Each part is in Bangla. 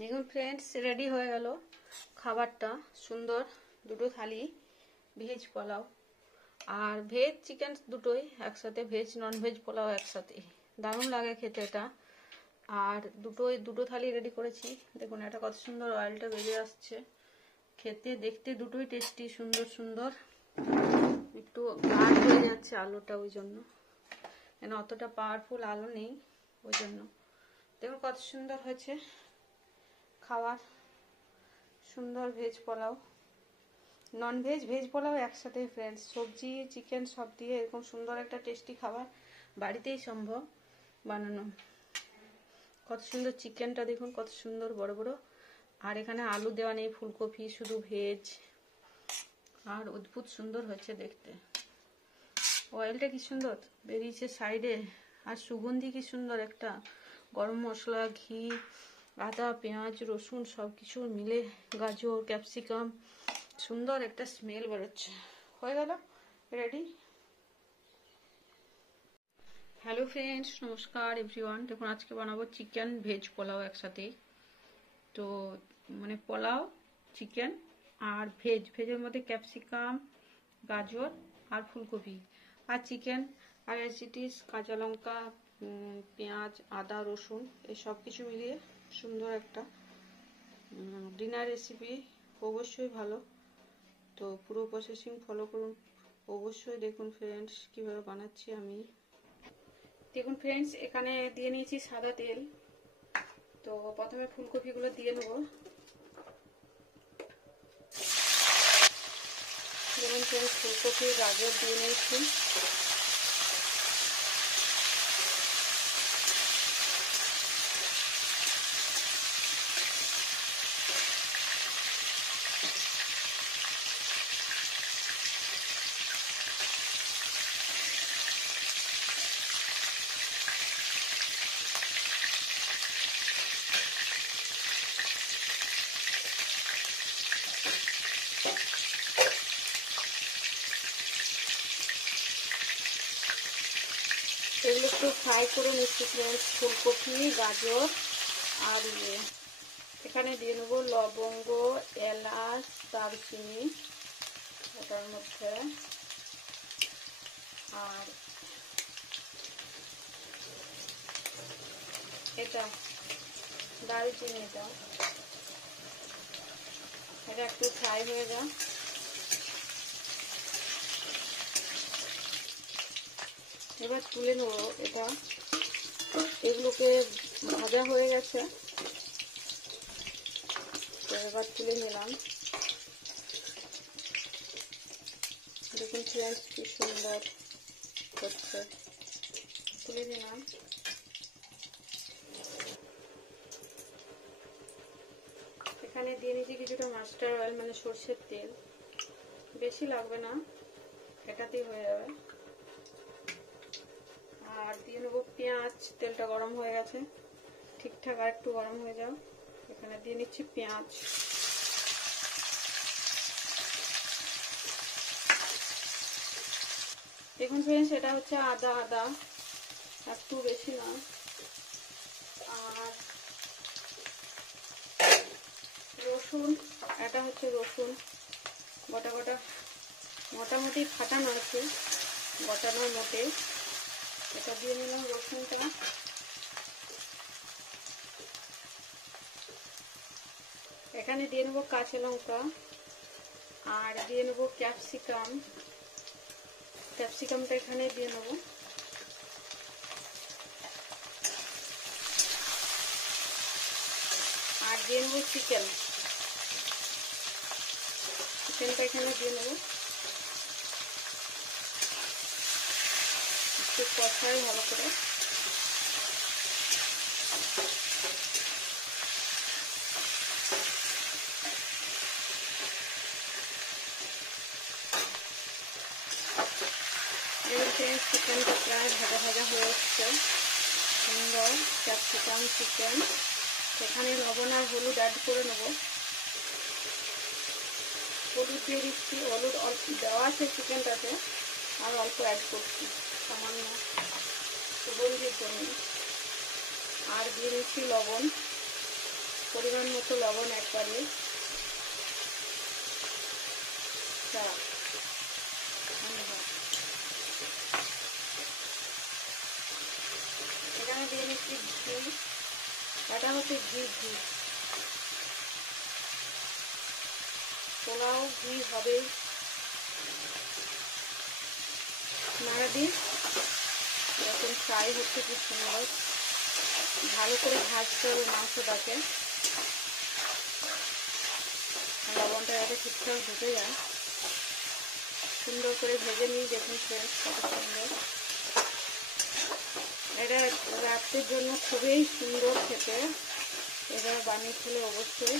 দেখুন ফ্রেন্ডস, রেডি হয়ে গেল খাবারটা। সুন্দর দুটো থালি ভেজ পোলাও আর ভেজ চিকেন দুটোই একসাথে, ভেজ নন ভেজ পোলাও একসাথে। দারুণ লাগে খেতে এটা। আর দুটো থালি রেডি করেছি। দেখুন এটা কত সুন্দর অয়েলটা বেরিয়ে আসছে। খেতে দেখতে দুটোই টেস্টি, সুন্দর সুন্দর। একটু গাঢ় হয়ে যাচ্ছে আলুটা, ওই জন্য কেন অতটা পাওয়ারফুল আলু নেই, ওই জন্য। দেখুন কত সুন্দর হয়েছে খাবার। সুন্দর veg pulao, non veg veg pulao একসাথে ফ্রেন্ডস। সবজি চিকেন সব দিয়ে এরকম সুন্দর একটা টেস্টি খাবার বাড়িতেই সম্ভব বানানো। কত সুন্দর চিকেনটা দেখুন, কত সুন্দর বড় বড়। আর এখানে আলু দেওয়া নেই, ফুলকপি, শুধু ভেজ। আর অদ্ভুত সুন্দর হয়েছে দেখতে। অয়েলটা কি সুন্দর বেরিয়েছে সাইডে, আর সুগন্ধি কি সুন্দর একটা। গরম মশলা, ঘি, আদা, পেঁয়াজ, রসুন সব কিছু মিলে, গাজর, ক্যাপসিকাম, সুন্দর একটা স্মেল বেরোচ্ছে। হয়ে গেল রেডি। হ্যালো ফ্রেন্ডস, নমস্কার এভরিওয়ান। দেখুন আজকে বানাবো চিকেন ভেজ পোলাও একসাথে। তো মানে পোলাও, চিকেন আর ভেজের মধ্যে ক্যাপসিকাম, গাজর আর ফুলকপি আর চিকেন আর অ্যাসিটিস, কাঁচা লঙ্কা, পেঁয়াজ, আদা, রসুন, এই সব কিছু মিলিয়ে সুন্দর একটা ডিনার রেসিপি। অবশ্যই ভালো। তো পুরো প্রসেসিং ফলো করুন অবশ্যই। দেখুন ফ্রেন্ডস কীভাবে বানাচ্ছি আমি। দেখুন ফ্রেন্ডস, এখানে দিয়ে নিয়েছি সাদা তেল। তো প্রথমে ফুলকপিগুলো দিয়ে নেবো। যেমন ফ্রেন্ডস ফুলকপি, গাজর দিয়ে নিয়েছি। এগুলো একটু ফ্রাই করে নিচ্ছি ফ্রেন্ডস, ফুলকপি, গাজর আর এখানে দিয়ে নেবো লবঙ্গ, এলাচ, দারচিনি এটার মধ্যে। আর এটা দারচিনি, এটা একটু ফ্রাই হয়ে যায়। এবার তুলে নেব এটা। এগুলোকে ভাজা হয়ে গেছে, তো এবার তুলে নিলাম। দেখুন ফ্রেন্ডস কি সুন্দর হচ্ছে, তুলে নিলাম। এখানে দিয়ে নিচ্ছি কিছুটা মাস্টার্ড অয়েল, মানে সর্ষের তেল। বেশি লাগবে না, এটাতেই হয়ে যাবে। আর দিয়ে নেবো পেঁয়াজ। তেলটা গরম হয়ে গেছে ঠিকঠাক, আর একটু গরম হয়ে যাও। এখানে দিয়ে নিচ্ছি পেঁয়াজ। দেখুন ফ্রেন্ডস এটা হচ্ছে আদা, একটু বেশি না। আর রসুন, এটা হচ্ছে রসুন গোটা গোটা, মোটামুটি ফাটানো আছে, গোটানোর মতে। এটা দিয়ে নিলাম রসুনটা। এখানে দিয়ে নেবো কাঁচা লঙ্কা, আর দিয়ে নেবো ক্যাপসিকামটা এখানে দিয়ে নেবো। আর দিয়ে নেবো চিকেনটা এখানে দিয়ে নেবো। একটু কষাই ভালো করে। চিকেনটা প্রায় ভাজা ভাজা হয়ে এসছে, সুন্দর ক্যাপসিকাম, চিকেন। এখানে লবণ আর হলুদ অ্যাড করে নেব। হলুদ দিয়ে দিচ্ছি, হলুদ অল্প দেওয়া আছে চিকেনটাতে, আর অল্প অ্যাড করছি সামান্য সুগন্ধির জন্য। আর দিয়ে দিচ্ছি লবণ। পরিমাণ মতো লবণ একবারে, এখানে দিয়ে নিচ্ছি ঘি। এটা হচ্ছে ঘি, পোলাও ঘি হবে। নাড়া দিই, এরকম ফ্রাই হচ্ছে খুব সুন্দর। ভালো করে ভাজতে হবে মাংসটাকে, লবণটা যাতে ঠিকঠাক ঢুকে যায়। সুন্দর করে ভেজে নিই। দেখুন ফ্রেন্ডস কত সুন্দর। এটা রাত্রের জন্য খুবই সুন্দর খেতে, এবার বানিয়ে খেলে অবশ্যই।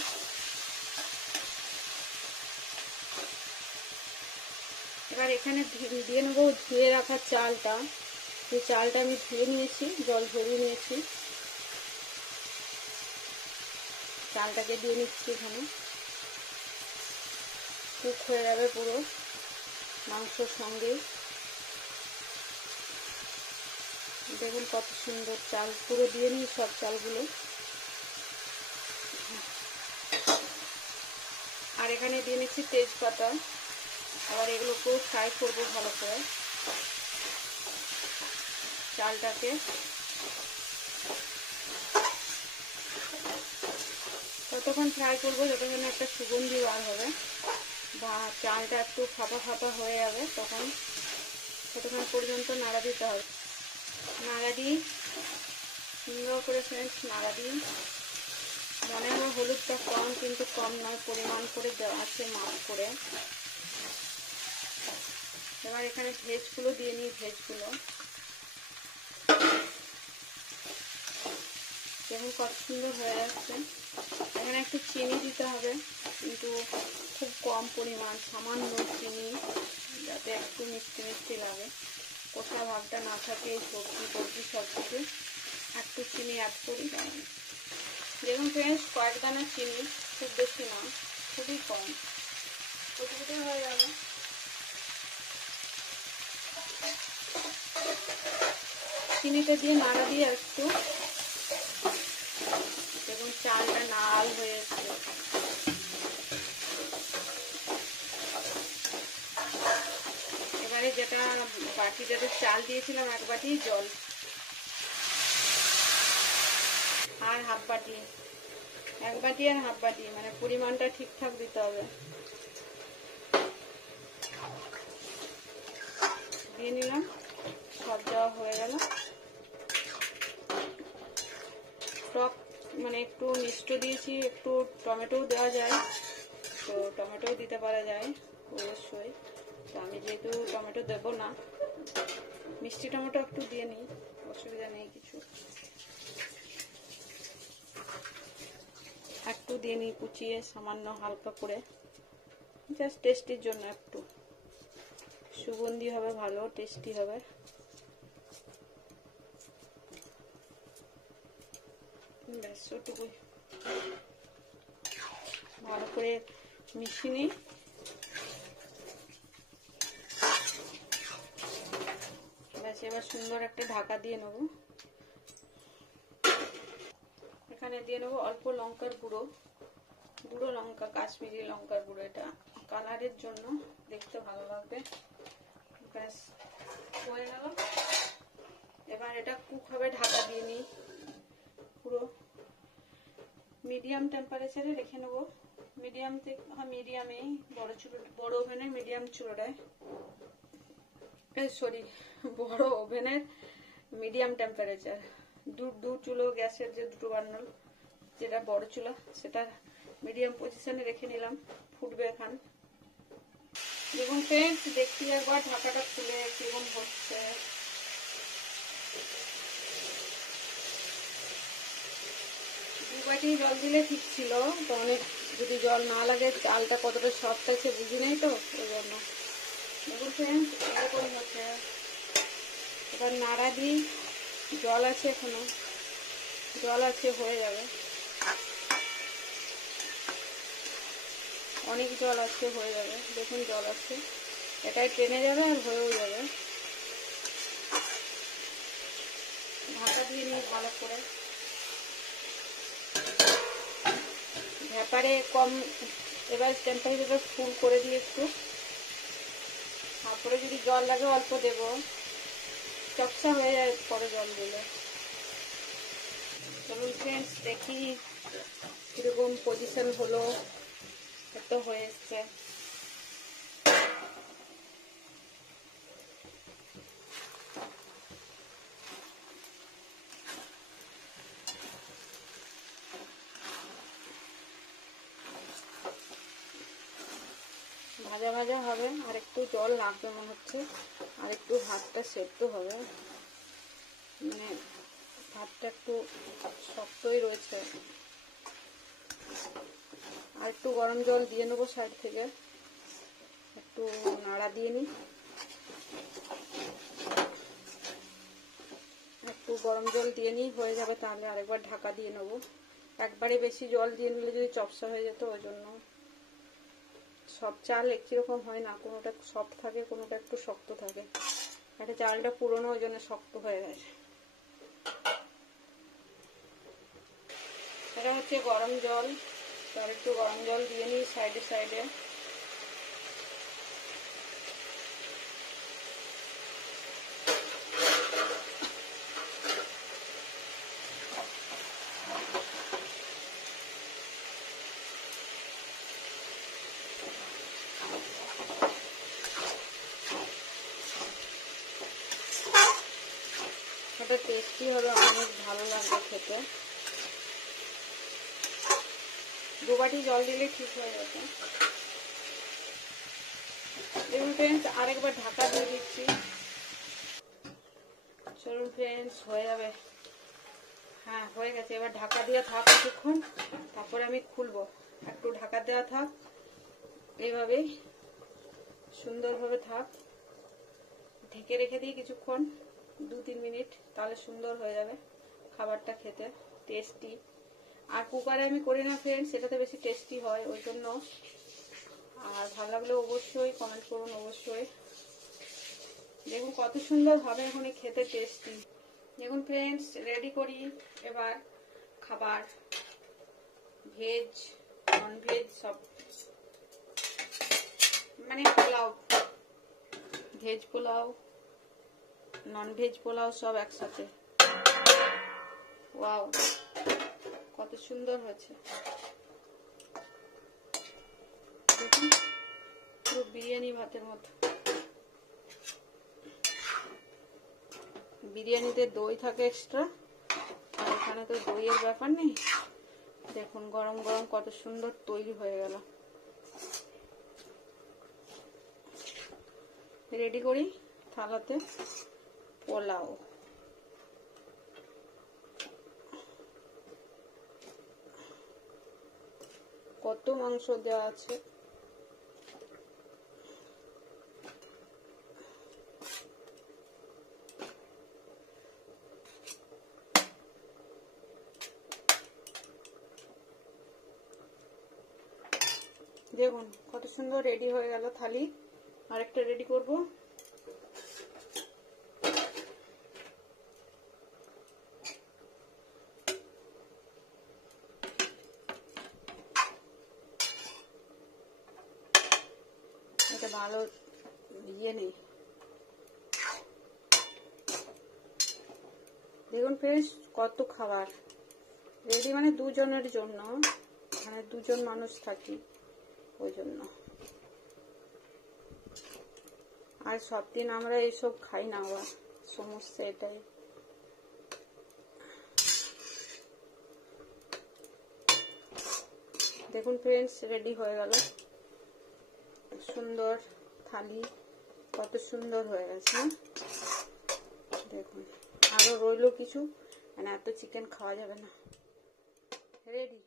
এবার এখানে দিয়ে নেবো ধুয়ে রাখা চালটা। এই চালটা আমি ধুয়ে নিয়েছি, জল ঝরিয়ে নিয়েছি। চালটাকে দিয়ে নিচ্ছি এখানে, কুক হয়ে যাবে পুরো মাংসর সঙ্গে। দেখুন কত সুন্দর চাল, পুরো দিয়ে নিই সব চালগুলো। আর এখানে দিয়ে নিচ্ছি তেজপাতা। আবার এগুলোকেও ফ্রাই করবো ভালো করে। চালটাকে ততক্ষণ ফ্রাই করবো যতক্ষণ একটা সুগন্ধি বার হবে বা চালটা একটু ফাঁপা ফাঁপা হয়ে যাবে, ততক্ষণ পর্যন্ত নাড়া দিতে হবে। নাড়া দিই সুন্দর করে ফ্রেন্ডস, নাড়া দিই। মনে হয় হলুদটা কম, কিন্তু কম নয়, পরিমাণ করে দেওয়া আছে মাপ করে। এবার এখানে ভেজগুলো দিয়ে নিই। ভেজগুলো দেখুন কত সুন্দর হয়ে যাচ্ছে। এখানে একটু চিনি দিতে হবে, কিন্তু খুব কম পরিমাণ, সামান্য চিনি, যাতে একটু মিষ্টি মিষ্টি লাগে, কষা ভাগটা না থাকে। এই সবজি সব কিছু একটু চিনি অ্যাড করি। দেখুন ফ্রেন্ডস কয়েক দানা চিনি, খুব বেশি না, খুবই কম, কতটুকু হয়ে যাবে। চিনিটা দিয়ে নাড়া দিয়ে একটু, দেখুন চালটা লাল হয়ে এসছে। এবারে যেটা বাটিটাতে চাল দিয়েছিলাম, এক বাটি জল আর হাফ বাটি, এক বাটি আর হাফ বাটি, মানে পরিমাণটা ঠিকঠাক দিতে হবে। দিয়ে নিলাম, সব দেওয়া হয়ে গেল। টক মানে একটু মিষ্টি দিয়েছি, একটু টমেটোও দেওয়া যায়, তো টমেটোও দিতে পারা যায় অবশ্যই। তো আমি যেহেতু টমেটো দেবো না, মিষ্টি টমেটো একটু দিয়ে নিই, অসুবিধা নেই কিছু। একটু দিয়ে নিই কুচিয়ে, সামান্য হালকা করে, জাস্ট টেস্টির জন্য, একটু সুগন্ধি হবে, ভালো টেস্টি হবে। ব্যাস ওটুকুই, ভালো করে মিশিয়ে নিই। ব্যাস এবার সুন্দর একটা ঢাকা দিয়ে নেব। এখানে দিয়ে নেবো অল্প লঙ্কার গুঁড়ো, গুঁড়ো লঙ্কা, কাশ্মীরি লঙ্কার গুঁড়ো, এটা কালারের জন্য, দেখতে ভালো লাগবে। ব্যাস হয়ে গেল। এবার এটা কুক হবে, ঢাকা দিয়ে নিই। পুরো মিডিয়াম টেম্পারেচারে রেখে নেবো। মিডিয়াম থেকে, হ্যাঁ মিডিয়ামেই, বড় ওভেনের মিডিয়াম চুলাটায়, সরি বড় ওভেনের মিডিয়াম টেম্পারেচার। দু চুলো গ্যাসের যে দুটো বার্নার, যেটা বড় চুলা, সেটা মিডিয়াম পজিশনে রেখে নিলাম, ফুটবে এখন। দেখুন ফ্রেন্ডস, দেখছি একবার ঢাকাটা খুলে কেমন হচ্ছে। দু বাটি জল দিলে ঠিক ছিল, তো অনেক যদি জল না লাগে, চালটা কতটা সফট আছে বুঝি নাই তো, ওই জন্য। দেখুন ফ্রেন্ডস এরকম হচ্ছে। এবার নাড়া দিই, জল আছে এখনো, জল আছে, হয়ে যাবে, অনেক জল আছে, হয়ে যাবে। দেখুন জল আছে, এটাই টেনে যাবে আর হয়েও যাবে। ঢাকা দিয়ে নিই ভালো করে। একবারে কম, এবার টেম্পারেচারটা ফুল করে দিয়ে একটু, তারপরে যদি জল লাগে অল্প দেব, চপসা হয়ে যায় পরে জল দিলে। চলুন ফ্রেন্ডস দেখি কিরকম পজিশন হলো, এত হয়ে এসছে। ভাজা ভাজা হবে, আর একটু জল লাগবে মনে হচ্ছে, আর একটু ভাতটা সেদ্ধ হবে, মানে ভাতটা একটু শক্তই রয়েছে। আর একটু গরম জল দিয়ে নেবো সাইড থেকে, একটু নাড়া দিয়ে নিই। একটু গরম জল দিয়ে নিই, হয়ে যাবে তাহলে। আরেকবার ঢাকা দিয়ে নেবো, একবারে বেশি জল দিয়ে নিলে যদি চপসা হয়ে যেত, ওই জন্য। সব চাল একই রকম হয় না, কোনোটা সফট থাকে, কোনোটা একটু শক্ত থাকে। একটা চালটা পুরনো, ওই জন্য শক্ত হয়ে গেছে। এটা হচ্ছে গরম জল, তার একটু গরম জল দিয়ে নিই সাইডে সাইডে। এটা টেস্টি হবে, অনেক ভালো লাগবে খেতে। 2 বাটি জল দিলে ঠিক হয়ে যাবে। দেখুন ফ্রেন্ডস, আরেকবার ঢাকা দিয়ে দিচ্ছি। চলুন ফ্রেন্ডস, হয়ে যাবে। হ্যাঁ, হয়ে গেছে। এবার ঢাকা দিয়ে থাক কিছুক্ষণ, তারপরে আমি খুলবো। একটু ঢাকা দেওয়া থাক, এইভাবেই সুন্দরভাবে থাক। ঢেকে রেখে দিই কিছুক্ষণ, 2-3 মিনিট, তাহলে সুন্দর হয়ে যাবে খাবারটা খেতে, টেস্টি। আর কুকারে আমি করি না ফ্রেন্ডস, সেটাতে বেশি টেস্টি হয়, ওই জন্য। আর ভালো লাগলে অবশ্যই কমেন্ট করুন, অবশ্যই। দেখুন কত সুন্দর হবে এখন খেতে, টেস্টি। দেখুন ফ্রেন্ডস, রেডি করি এবার খাবার, ভেজ নন ভেজ সব, মানে pulao, veg pulao non veg pulao সব একসাথে। ওয়াও, কত সুন্দর হয়েছে দেখুন, পুরো বিরিয়ানি ভাতের মতো। বিরিয়ানিতে দই থাকে এক্সট্রা, আর এখানে তো দইয়ের ব্যাপার নেই। দেখুন গরম গরম কত সুন্দর তৈরি হয়ে গেল। রেডি করি থালাতে পোলাও। কত মাংস দেওয়া আছে, দেখুন কত সুন্দর রেডি হয়ে গেল থালি। আরেকটা রেডি করব। এটা ভালো ইয়ে নেই। দেখুন ফ্রেন্ডস, কত খাবার রেডি, মানে 2 জনের জন্য, মানে 2 জন মানুষ থাকি, ওই জন্য। আর সব দিন আমরা এইসব খাই না, আবার সমস্যা এটাই। দেখুন ফ্রেন্ডস, রেডি হয়ে গেল সুন্দর থালি, কত সুন্দর হয়ে গেছে। দেখুন আরো রইলো কিছু, মানে এত চিকেন খাওয়া যাবে না। রেডি।